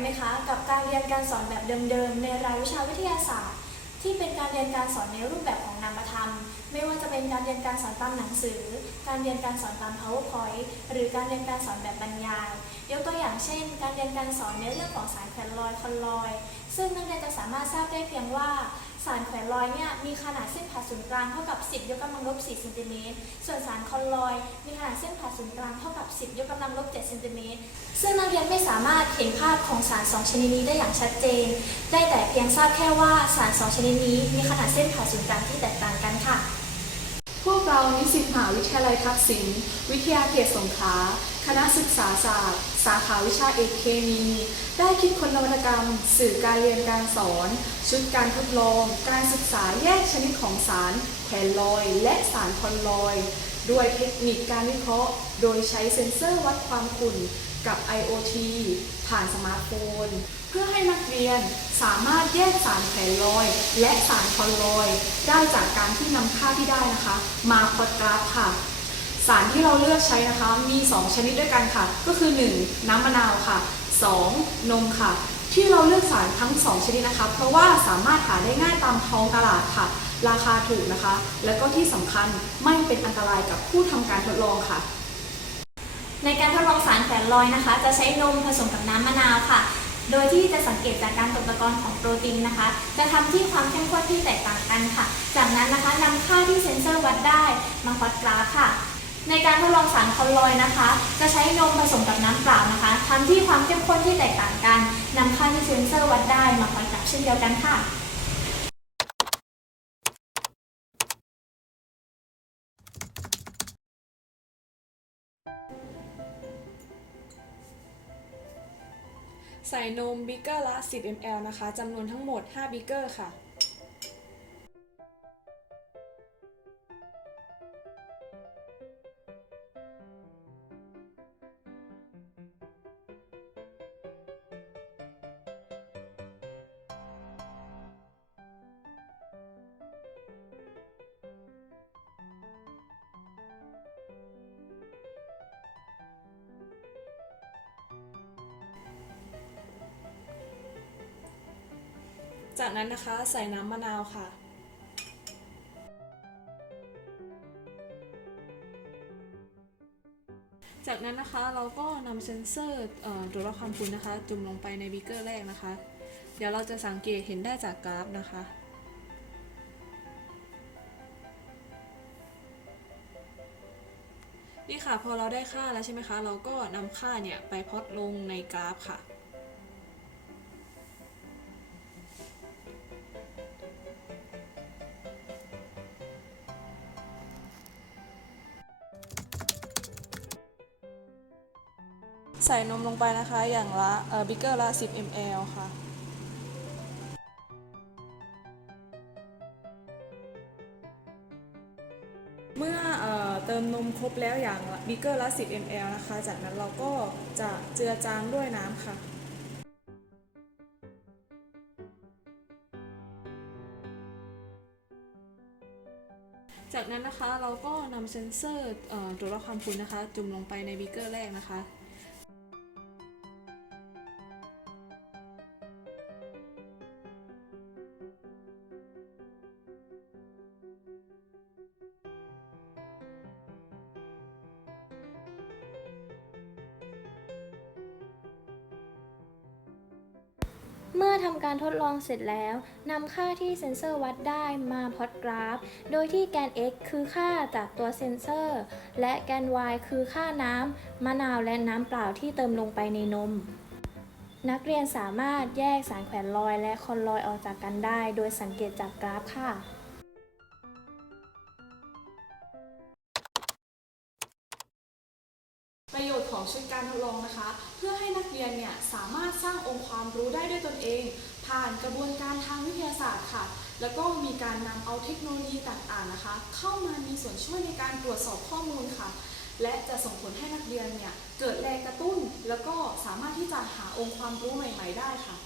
ไหมคะ กับการเรียนการสอนแบบเดิมๆ ในรายวิชาวิทยาศาสตร์ ที่เป็นการเรียนการสอนในรูปแบบของนามธรรม ไม่ว่าจะเป็นการเรียนการสอนตามหนังสือ การเรียนการสอนตาม powerpoint หรือการเรียนการสอนแบบบรรยาย ยกตัวอย่างเช่น การเรียนการสอนในเรื่องของสารแคลนลอยคอนลอย ซึ่งนักเรียนจะสามารถทราบได้เพียงว่า สารแขวนลอยเนี่ยมีขนาดเส้นผ่าศูนย์กลางเท่ากับ 10 ยกกำลังลบ 4 เซนติเมตร ส่วนสารคอนลอย มีขนาดเส้นผ่าศูนย์กลางเท่ากับ 10 ยกกำลังลบ 7 เซนติเมตร ซึ่งนักเรียนไม่สามารถเห็นภาพของสารสองชนิดนี้ได้อย่างชัดเจน ได้แต่เพียงทราบแค่ว่าสารสองชนิดนี้มีขนาดเส้นผ่าศูนย์กลางที่แตกต่างกันค่ะ วกเรานิสิตมหาวิทยาลัยทักษิณวิทยาเขตสงขลาคณะศึกษาศาสตร์ สาขาวิชาเอกเคมี ได้คิดค้นนวัตกรรม สื่อการเรียนการสอน ชุดการทดลอง การศึกษาแยกชนิดของสารแขวนลอย และสารคอนลอย ด้วยเทคนิคการวิเคราะห์ โดยใช้เซ็นเซอร์วัดความขุ่น กับ IoT ผ่านสมาร์ทโฟน เพื่อให้นักเรียนสามารถแยกสารแขวนลอย และสารคอนลอย ได้จากการที่นำค่าที่ได้นะคะ มาพอตกราฟค่ะ สารที่เราเลือกใช้นะคะ มี 2 ชนิดด้วยกันค่ะ ก็คือ 1. น้ำมะนาวค่ะ 2. นมค่ะ ที่เราเลือกสารทั้ง 2 ชนิดนะคะ เพราะว่าสามารถหาได้ง่ายตามท้องตลาดค่ะ ราคาถูกนะคะ แล้วก็ที่สำคัญไม่เป็นอันตรายกับผู้ทำการทดลองค่ะ ในการทดลองสารแขวนลอยนะคะ จะใช้นมผสมกับน้ำมะนาวค่ะ โดยที่จะสังเกตจากการตกตะกอนของโปรตีนนะคะ จะทำที่ความเข้มข้นที่แตกต่างกันค่ะ จากนั้นนะคะนำค่าที่เซ็นเซอร์วัดได้มาพลอตกราฟค่ะ ในการทดลองสารคอนลอยนะคะ จะใช้นมผสมกับน้ำเปล่านะคะทำที่ความเข้มข้นที่แตกต่างกันนำค่าที่เซ็นเซอร์วัดได้มาพลอตกราฟเช่นเดียวกันค่ะ ใส่นมบิกเกอร์ละ 10 ml นะคะจำนวนทั้งหมด 5 บิกเกอร์ค่ะ จากนั้นนะคะใส่น้ำมะนาวค่ะ จากนั้นนะคะเราก็นำเซนเซอร์ตรวจวัดความคุ้นนะคะ จุ่มลงไปในบิกเกอร์แรกนะคะ เดี๋ยวเราจะสังเกตเห็นได้จากกราฟนะคะนี่ค่ะพอเราได้ค่าแล้วใช่ไหมคะ เราก็นำค่าเนี่ยไปพอตลงในกราฟค่ะ ใส่นมลงไปนะคะอย่างละเอ่อบิกเกอร์ละ 10 ml ค่ะ เมื่อเออเติมนมครบแล้วอย่างบิกเกอร์ละ 10 ml นะคะ จากนั้นเราก็จะเจือจางด้วยน้ำค่ะจากนั้นนะคะเราก็นำเซนเซอร์ตรวจวัดความคุ้นนะคะ จุ่มลงไปในบิกเกอร์แรกนะคะ เมื่อทำการทดลองเสร็จแล้วนำค่าที่เซ็นเซอร์วัดได้มาพอตกราฟ โดยที่แกน x คือค่าจากตัวเซ็นเซอร์ และแกน y คือค่าน้ำมะนาวและน้ำเปล่าที่เติมลงไปในนม นักเรียนสามารถแยกสารแขวนลอยและคอนลอยออกจากกันได้ โดยสังเกตจากกราฟค่ะ ของชุดการทดลองนะคะ เพื่อให้นักเรียนเนี่ยสามารถสร้างองค์ความรู้ได้ด้วยตนเอง ผ่านกระบวนการทางวิทยาศาสตร์ค่ะ แล้วก็มีการนำเอาเทคโนโลยีต่างๆนะคะ เข้ามามีส่วนช่วยในการตรวจสอบข้อมูลค่ะ และจะส่งผลให้นักเรียนเนี่ยเกิดแรงกระตุ้น แล้วก็สามารถที่จะหาองค์ความรู้ใหม่ ๆ ได้ค่ะ